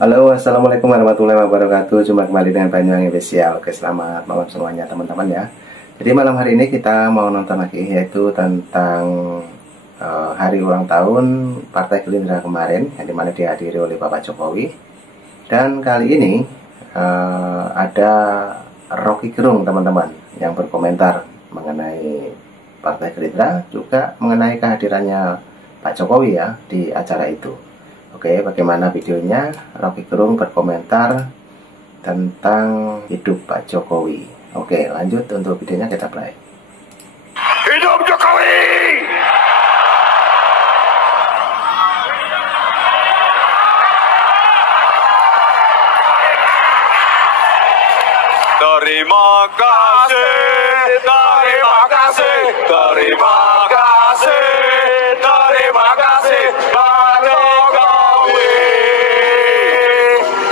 Halo, assalamualaikum warahmatullahi wabarakatuh. Jumpa kembali dengan Banyuwangi Official. Oke, selamat malam semuanya teman-teman ya. Jadi malam hari ini kita mau nonton lagi, yaitu tentang hari ulang tahun Partai Gerindra kemarin, yang dimana dihadiri oleh Bapak Jokowi. Dan kali ini ada Rocky Gerung teman-teman, yang berkomentar mengenai Partai Gerindra, juga mengenai kehadirannya Pak Jokowi ya di acara itu. Oke, bagaimana videonya? Rocky Gerung berkomentar tentang hidup Pak Jokowi. Oke, lanjut untuk videonya kita play. Hidup Jokowi! Terima kasih, terima kasih, terima kasih, terima kasih, Pak Jokowi,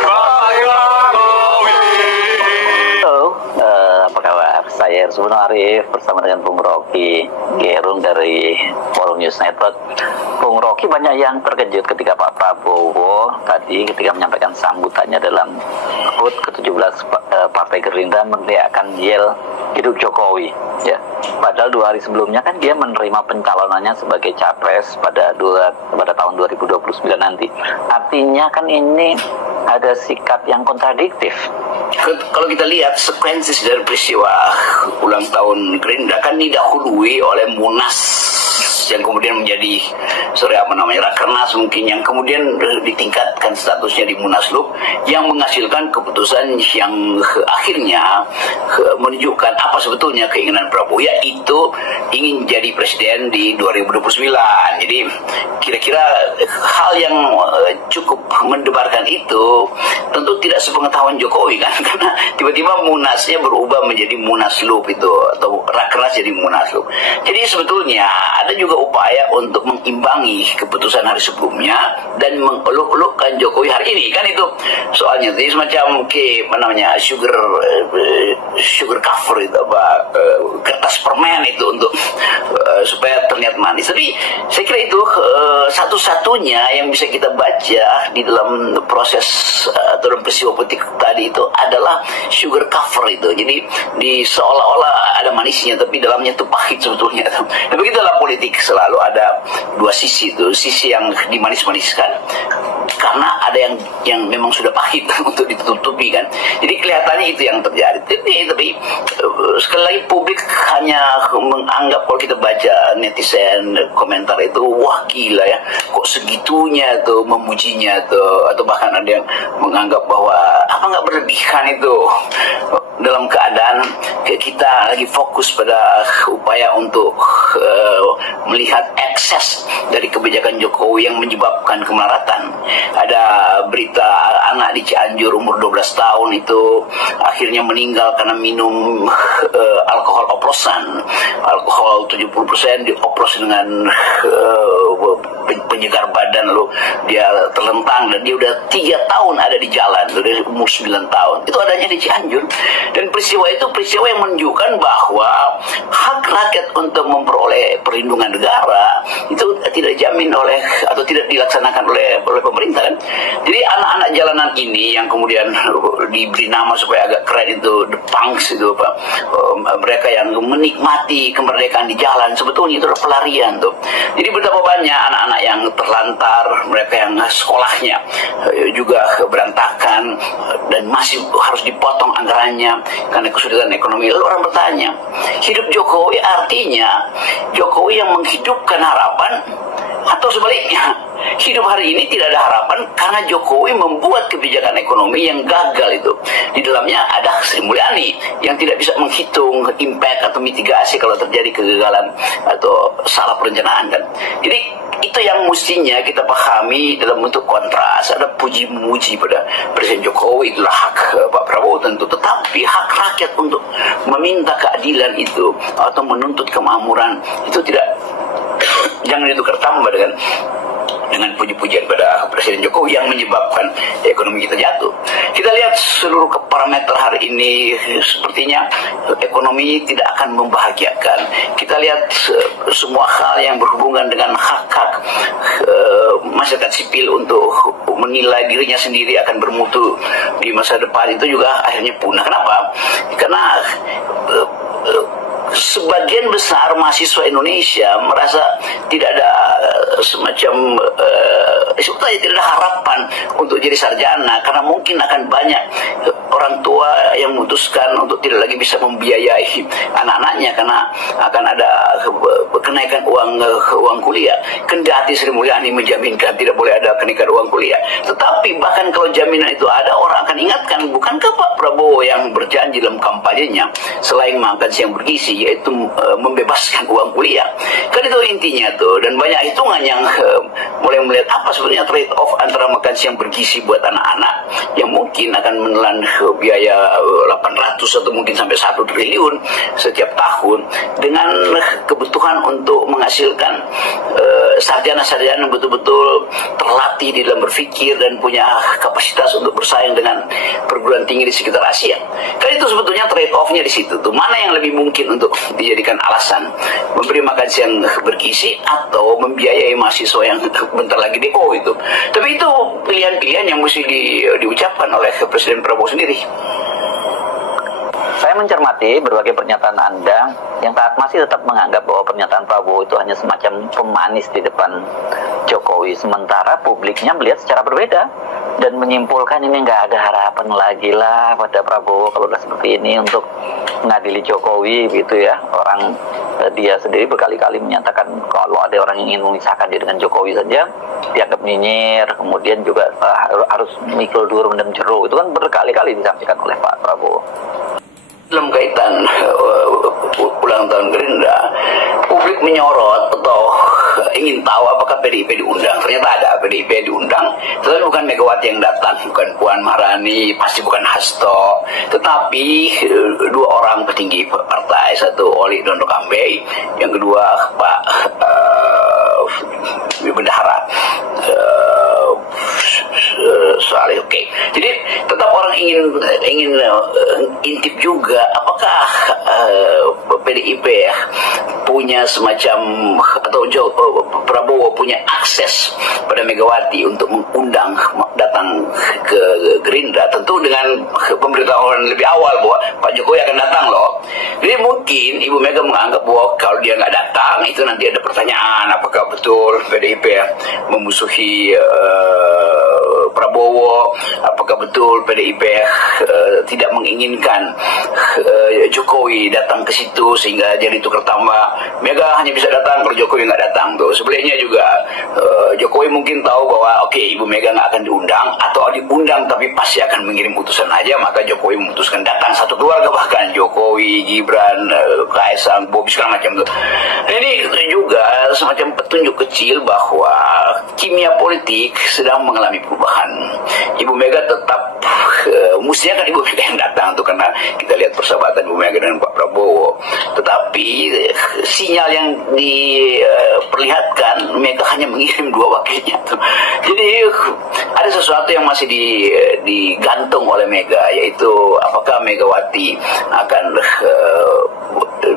Pak Jokowi. Halo, apa kabar? Saya Rusman Arif bersama dengan Bung Rocky Gerung dari Forum News Network. Bung Rocky banyak yang terkejut ketika Pak Prabowo tadi ketika menyampaikan sambutannya dalam HUT ke-17 Partai Gerindra meneriakkan yel hidup Jokowi. Ya, padahal 2 hari sebelumnya kan dia menerima pencalonannya sebagai capres pada tahun 2029 nanti. Artinya kan ini ada sikap yang kontradiktif. Kalau kita lihat sekuensi dari peristiwa ulang tahun Gerindra kan didahului oleh Munas yang kemudian menjadi Rakernas mungkin, yang kemudian ditingkatkan statusnya di Munaslup, yang menghasilkan keputusan yang akhirnya menunjukkan apa sebetulnya keinginan Prabowo, yaitu ingin jadi presiden di 2029. Jadi kira-kira hal yang cukup mendebarkan itu tentu tidak sepengetahuan Jokowi kan, karena tiba-tiba Munasnya berubah menjadi Munaslup itu, atau Rakernas jadi Munaslup. Jadi sebetulnya ada juga upaya untuk mengimbangi keputusan hari sebelumnya dan mengeluk-elukkan Jokowi hari ini, kan itu soalnya. Jadi semacam sugar cover itu, kertas permen itu untuk supaya terlihat manis. Tapi saya kira itu satu-satunya yang bisa kita baca di dalam proses atau dalam peristiwa politik tadi itu adalah sugar cover itu. Jadi seolah-olah ada manisnya tapi dalamnya itu pahit sebetulnya. Nah, begitulah politik, selalu ada dua sisi itu, sisi yang dimanis-maniskan karena ada yang memang sudah pahit untuk ditutupi kan. Jadi kelihatannya itu yang terjadi. Tapi sekali lagi publik hanya menganggap, kalau kita baca netizen komentar itu, wah gila ya, kok segitunya tuh memujinya tuh, atau bahkan ada yang menganggap bahwa apa nggak berlebihan itu dalam keadaan kita lagi fokus pada upaya untuk melihat ekses dari kebijakan Jokowi yang menyebabkan kemelaratan. Ada berita anak di Cianjur umur 12 tahun itu akhirnya meninggal karena minum alkohol oplosan. Alkohol 70% dioplos dengan penyegar badan, lalu dia terlentang dan dia udah 3 tahun ada di jalan, dari umur 9 tahun. Itu adanya di Cianjur. Dan peristiwa itu peristiwa yang menunjukkan bahwa hak rakyat untuk memperoleh perlindungan negara itu tidak dijamin oleh atau tidak dilaksanakan oleh pemerintah kan. Jadi anak-anak jalanan ini yang kemudian diberi nama supaya agak keren itu the punks itu, Pak. Mereka yang menikmati kemerdekaan di jalan, sebetulnya itu adalah pelarian tuh. Jadi betapa banyak anak-anak yang terlantar, mereka yang sekolahnya juga berantakan dan masih harus dipotong anggarannya karena kesulitan ekonomi. Lalu orang bertanya, hidup Jokowi artinya Jokowi yang menghidupkan harapan, atau sebaliknya, hidup hari ini tidak ada harapan karena Jokowi membuat kebijakan ekonomi yang gagal itu. Di dalamnya ada Sri Mulyani yang tidak bisa menghitung impact atau mitigasi kalau terjadi kegagalan atau salah perencanaan kan. Jadi itu yang mestinya kita pahami dalam bentuk kontras. Ada puji-muji pada Presiden Jokowi, itulah hak Pak Prabowo tentu, tetapi hak rakyat untuk meminta keadilan itu atau menuntut kemakmuran itu tidak jangan ditukar tambah dengan dengan puji-pujian pada Presiden Jokowi yang menyebabkan ekonomi kita jatuh. Kita lihat seluruh parameter hari ini sepertinya ekonomi tidak akan membahagiakan. Kita lihat semua hal yang berhubungan dengan hak-hak masyarakat sipil untuk menilai dirinya sendiri akan bermutu di masa depan itu juga akhirnya punah. Kenapa? Karena sebagian besar mahasiswa Indonesia merasa tidak ada semacam sebetulnya tidak ada harapan untuk jadi sarjana, karena mungkin akan banyak orang tua yang memutuskan untuk tidak lagi bisa membiayai anak-anaknya karena akan ada kenaikan uang kuliah. Kendati Sri Mulyani menjaminkan tidak boleh ada kenaikan uang kuliah, tetapi bahkan kalau jaminan itu ada, orang akan ingatkan, bukankah Pak Prabowo yang berjanji dalam kampanyenya selain makan siang bergizi yaitu membebaskan uang kuliah? Kan itu intinya tuh, dan banyak hitungan yang mulai melihat apa sebenarnya trade off antara makan siang bergizi buat anak-anak yang mungkin akan menelan biaya 800 atau mungkin sampai 1 triliun setiap tahun dengan kebutuhan untuk menghasilkan sarjana-sarjana yang betul-betul terlatih di dalam berpikir dan punya kapasitas untuk bersaing dengan perguruan tinggi di sekitar Asia. Kan itu sebetulnya trade off-nya di situ tuh. Mana yang lebih mungkin untuk dijadikan alasan memberi makan siang bergizi atau membiayai mahasiswa yang bentar lagi DO itu. Tapi itu pilihan-pilihan yang mesti diucapkan oleh Presiden Prabowo sendiri. Saya mencermati berbagai pernyataan Anda yang masih tetap menganggap bahwa pernyataan Prabowo itu hanya semacam pemanis di depan Jokowi, sementara publiknya melihat secara berbeda dan menyimpulkan ini nggak ada harapan lagi lah pada Prabowo kalau udah seperti ini untuk mengadili Jokowi gitu ya. Orang dia sendiri berkali-kali menyatakan kalau ada orang yang ingin memisahkan dia dengan Jokowi saja dianggap nyinyir, kemudian juga harus mikul dur mendem jeruk, itu kan berkali-kali disampaikan oleh Pak Prabowo. Dalam kaitan ulang tahun Gerindra, publik menyorot atau ingin tahu apakah PDIP diundang. Ternyata ada PDIP diundang, tetapi bukan Megawati yang datang, bukan Puan Maharani, pasti bukan Hasto, tetapi dua orang petinggi partai, satu Oli Dondo Kambe, yang kedua Pak Bendahara Saleh. Oke. Jadi tetap orang ingin intip juga apakah PDIP punya semacam atau Prabowo punya akses pada Megawati untuk mengundang datang ke Gerindra, tentu dengan pemberitahuan lebih awal bahwa Pak Jokowi akan datang loh. Jadi mungkin Ibu Mega menganggap bahwa kalau dia nggak datang itu nanti ada pertanyaan apakah betul PDIP memusuhi Prabowo, apakah betul PDIP tidak menginginkan Jokowi datang ke situ sehingga jadi tukar tambah. Mega hanya bisa datang kalau Jokowi nggak datang tuh. Sebenarnya juga Jokowi mungkin tahu bahwa oke, Ibu Mega nggak akan diundang atau diundang tapi pasti akan mengirim utusan aja, maka Jokowi memutuskan datang satu keluarga, bahkan Jokowi, Gibran, Kaisang, Bobi segala macam tuh. Ini juga semacam petunjuk kecil bahwa kimia politik sedang mengalami perubahan. Ibu Mega tetap mestinya kan Ibu Mega yang datang tuh karena kita lihat persahabatan Ibu Mega dengan Pak Prabowo. Tetapi sinyal yang diperlihatkan Mega hanya mengirim dua wakilnya tuh. Jadi ada sesuatu yang masih digantung oleh Mega, yaitu apakah Megawati akan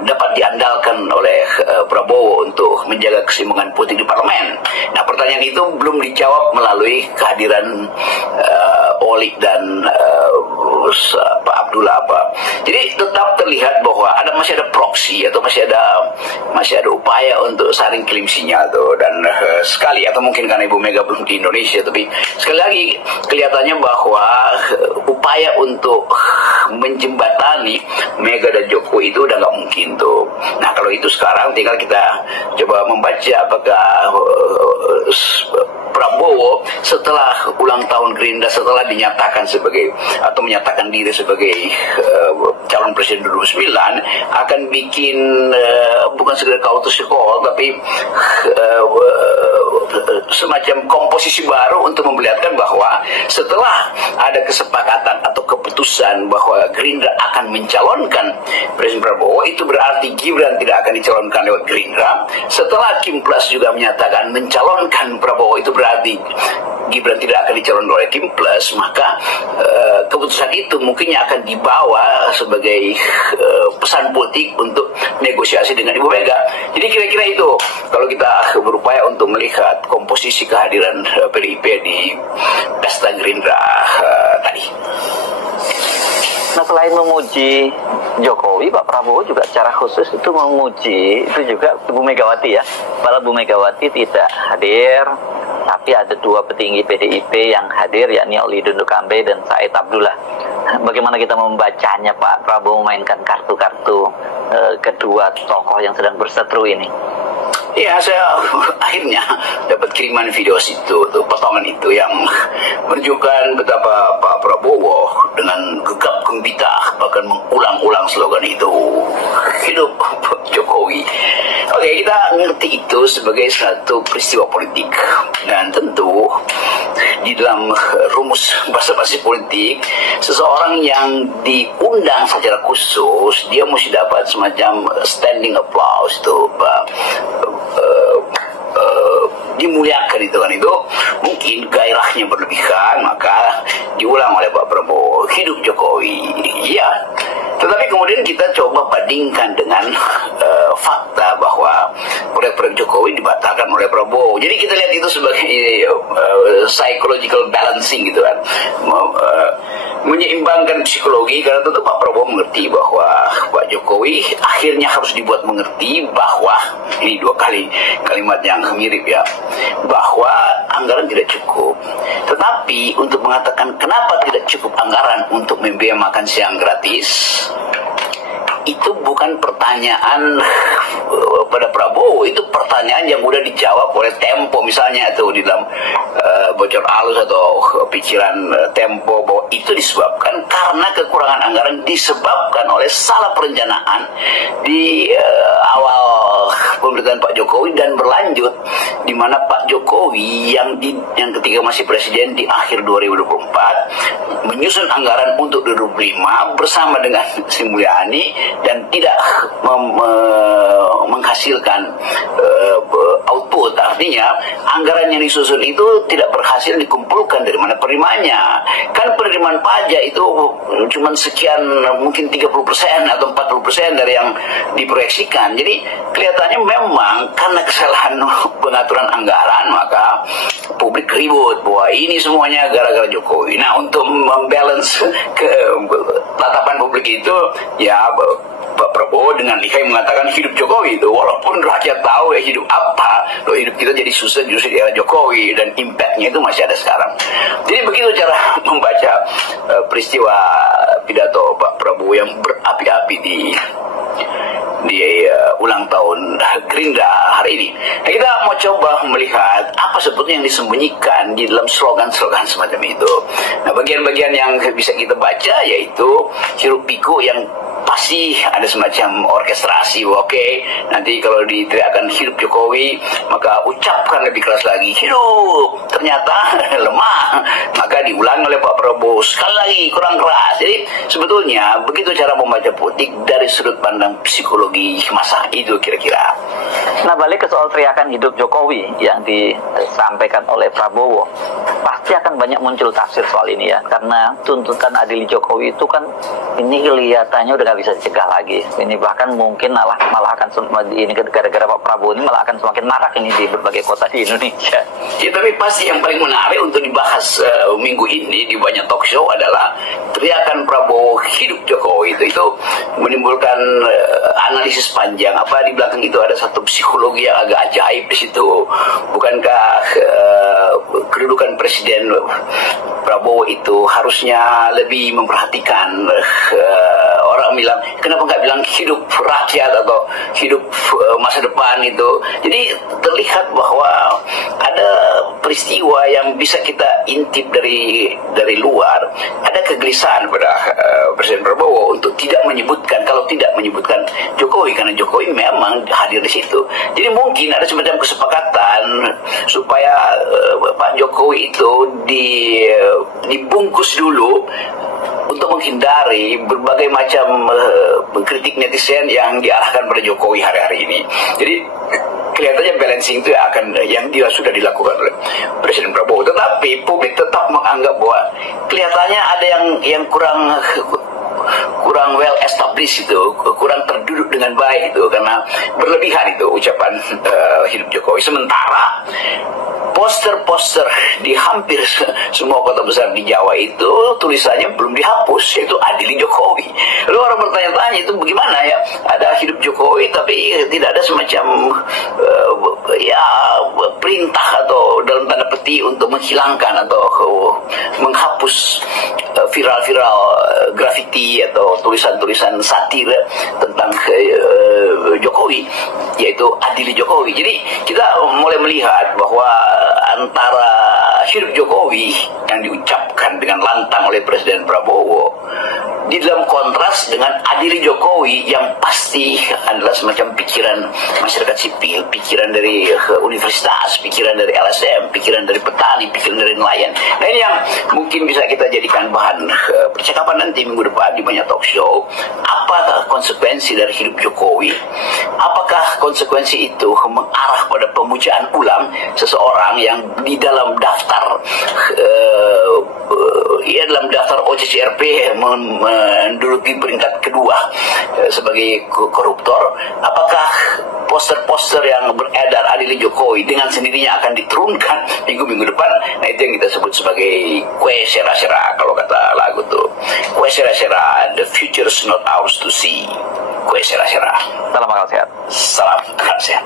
dapat diandalkan oleh Prabowo untuk menjaga keseimbangan politik di parlemen. Nah, pertanyaan itu belum dijawab melalui kehadiran Oli dan Pak Abdullah apa. Jadi tetap terlihat bahwa masih ada proksi atau masih ada upaya untuk saling kirim sinyal tuh. Dan sekali atau mungkin karena Ibu Mega belum di Indonesia, tapi sekali lagi kelihatannya bahwa upaya untuk menjembatani Mega dan Jokowi itu udah nggak mungkin tuh. Nah, kalau itu sekarang tinggal kita coba membaca apakah Prabowo setelah ulang tahun Gerindra, setelah dinyatakan sebagai atau menyatakan diri sebagai calon presiden 2009, akan bikin bukan sekedar kautus call tapi semacam komposisi baru untuk memperlihatkan bahwa setelah ada kesepakatan atau keputusan bahwa Gerindra akan mencalonkan Presiden Prabowo, itu berarti Gibran tidak akan dicalonkan lewat Gerindra. Setelah Kim Plus juga menyatakan mencalonkan Prabowo, itu berarti Gibran tidak akan dicalonkan oleh Kim Plus, maka keputusan itu mungkinnya akan dibawa sebagai pesan politik untuk negosiasi dengan Ibu Mega. Jadi kira-kira itu kalau kita berupaya untuk melihat komposisi kehadiran PDIP di pesta Gerindra tadi. Nah, selain memuji Jokowi, Pak Prabowo juga secara khusus itu memuji itu juga Bu Megawati ya. Padahal Bu Megawati tidak hadir, tapi ada dua petinggi PDIP yang hadir, yakni Oli Dondo Kambe dan Said Abdullah. Bagaimana kita membacanya, Pak Prabowo memainkan kartu-kartu kedua tokoh yang sedang berseteru ini? Ya, saya akhirnya dapat kiriman video situ, potongan itu yang menunjukkan betapa Pak Prabowo dengan gegap gempita bahkan mengulang-ulang slogan itu, hidup Jokowi. Oke, kita ngerti itu sebagai satu peristiwa politik, dan tentu di dalam rumus basa-basi politik, seseorang yang diundang secara khusus dia mesti dapat semacam standing applause itu, dimuliakan itu kan, itu mungkin gairahnya berlebihan, maka diulang oleh Pak Prabowo, hidup Jokowi. Ya, tetapi kemudian kita coba bandingkan dengan fakta bahwa proyek-proyek Jokowi dibatalkan oleh Prabowo. Jadi kita lihat itu sebagai psychological balancing gitu kan, menyeimbangkan psikologi, karena tentu Pak Prabowo mengerti bahwa Pak Jokowi akhirnya harus dibuat mengerti bahwa ini dua kali kalimat yang mirip ya, bahwa anggaran tidak cukup. Tetapi untuk mengatakan kenapa tidak cukup anggaran untuk membiayai makan siang gratis, itu bukan pertanyaan pada Prabowo, itu pertanyaan yang udah dijawab oleh Tempo misalnya tuh di dalam bocor alus atau pikiran Tempo, bahwa itu disebabkan karena kekurangan anggaran disebabkan oleh salah perencanaan di awal pemerintahan Pak Jokowi dan berlanjut di mana Pak Jokowi yang ketika masih presiden di akhir 2024 menyusun anggaran untuk 2025 bersama dengan Sri Mulyani dan tidak menghasilkan output. Artinya anggaran yang disusun itu tidak berhasil dikumpulkan. Dari mana penerimanya? Kan penerimaan pajak itu cuma sekian, mungkin 30% atau 40% dari yang diproyeksikan. Jadi kelihatannya memang karena kesalahan pengaturan anggaran, maka publik ribut bahwa ini semuanya gara-gara Jokowi. Nah, untuk membalance ke tatapan publik itu, ya Pak Prabowo dengan lihai mengatakan hidup Jokowi itu, walaupun rakyat tahu ya hidup apa, loh hidup kita jadi susah justru di era Jokowi, dan impactnya itu masih ada sekarang. Jadi begitu cara membaca peristiwa pidato Pak Prabowo yang berapi-api di ulang tahun Gerindra hari ini. Nah, kita mau coba melihat apa sebetulnya yang disembunyikan di dalam slogan-slogan semacam itu. Nah, bagian-bagian yang bisa kita baca yaitu hiruk pikuk yang pasti ada semacam orkestrasi. Oke, nanti kalau diteriakkan hidup Jokowi, maka ucapkan lebih keras lagi hidup. Ternyata lemah, maka diulang oleh Pak Prabowo sekali lagi kurang keras. Jadi sebetulnya begitu cara membaca politik dari sudut pandang psikologi masa itu kira-kira. Nah, balik ke soal teriakan hidup Jokowi yang disampaikan oleh Prabowo, pasti akan banyak muncul tafsir soal ini ya, karena tuntutan adili Jokowi itu kan ini kelihatannya udah nggak bisa dicegah lagi. Ini bahkan mungkin malah akan ini gara-gara Pak Prabowo ini malah akan semakin marak ini di berbagai kota di Indonesia. Ya, tapi pasti yang paling menarik untuk dibahas minggu ini di banyak talk show adalah teriakan Prabowo hidup Jokowi itu menimbulkan analisis panjang. Apa di belakang itu ada satu psikologi yang agak ajaib di situ. Bukankah kedudukan Presiden Prabowo itu harusnya lebih memperhatikan orang bilang, kenapa nggak bilang hidup rakyat atau hidup masa depan itu. Jadi terlihat bahwa ada peristiwa yang bisa kita intip dari luar. Ada kegelisahan pada Presiden Prabowo untuk tidak menyebutkan, kalau tidak menyebutkan Jokowi, karena Jokowi memang hadir di situ. Jadi mungkin mungkin ada semacam kesepakatan supaya Pak Jokowi itu dibungkus dulu untuk menghindari berbagai macam kritik netizen yang diarahkan pada Jokowi hari-hari ini. Jadi kelihatannya balancing itu yang dia sudah dilakukan oleh Presiden Prabowo. Tetapi publik tetap menganggap bahwa kelihatannya ada yang kurang well established itu, kurang terduduk dengan baik itu, karena berlebihan itu ucapan hidup Jokowi. Sementara poster-poster di hampir semua kota besar di Jawa itu tulisannya belum dihapus, yaitu adili Jokowi. Lalu orang bertanya-tanya, itu bagaimana ya, ada hidup Jokowi tapi tidak ada semacam perintah atau dalam tanda petik untuk menghilangkan atau menghapus viral-viral grafiti atau tulisan-tulisan satir tentang Jokowi, yaitu adili Jokowi. Jadi kita mulai melihat bahwa antara hidup Jokowi yang diucapkan dengan lantang oleh Presiden Prabowo di dalam kontras dengan adili Jokowi yang pasti adalah semacam pikiran masyarakat sipil, pikiran dari universitas, pikiran dari LSM, pikiran dari petani, pikiran dari nelayan. Nah, ini yang mungkin bisa kita jadikan bahan percakapan nanti minggu depan di banyak talk show. Apakah konsekuensi dari hidup Jokowi? Apakah konsekuensi itu mengarah pada pemujaan ulang seseorang yang di dalam daftar dalam daftar OCCRP menduduki peringkat kedua sebagai koruptor? Apakah poster-poster yang beredar adili Jokowi dengan sendirinya akan diturunkan minggu-minggu depan? Nah, itu yang kita sebut sebagai kue sera-sera, kalau kata lagu tuh. Kue sera-sera, the future's not ours to see. Kue sera-sera. Salam akal sehat. Salam akal sehat.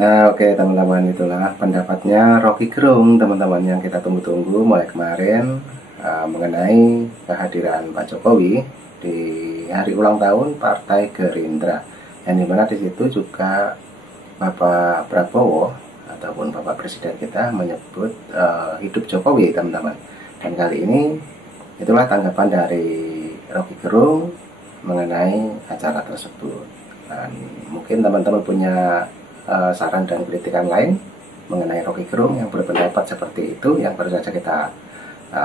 Nah, oke teman-teman, itulah pendapatnya Rocky Gerung, teman-teman, yang kita tunggu-tunggu mulai kemarin mengenai kehadiran Pak Jokowi di hari ulang tahun Partai Gerindra, yang dimana di situ juga Bapak Prabowo ataupun Bapak Presiden kita menyebut hidup Jokowi, teman-teman. Dan kali ini itulah tanggapan dari Rocky Gerung mengenai acara tersebut. Dan mungkin teman-teman punya saran dan kritikan lain mengenai Rocky Gerung yang berpendapat seperti itu, yang baru saja kita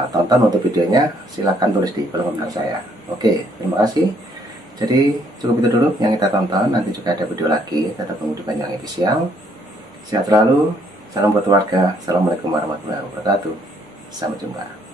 tonton untuk videonya, silahkan tulis di kolom komentar saya. Oke, terima kasih. Jadi cukup itu dulu yang kita tonton. Nanti juga ada video lagi, tetap tunggu di Panjang Official. Sehat selalu, salam buat keluarga. Assalamualaikum warahmatullahi wabarakatuh. Sampai jumpa.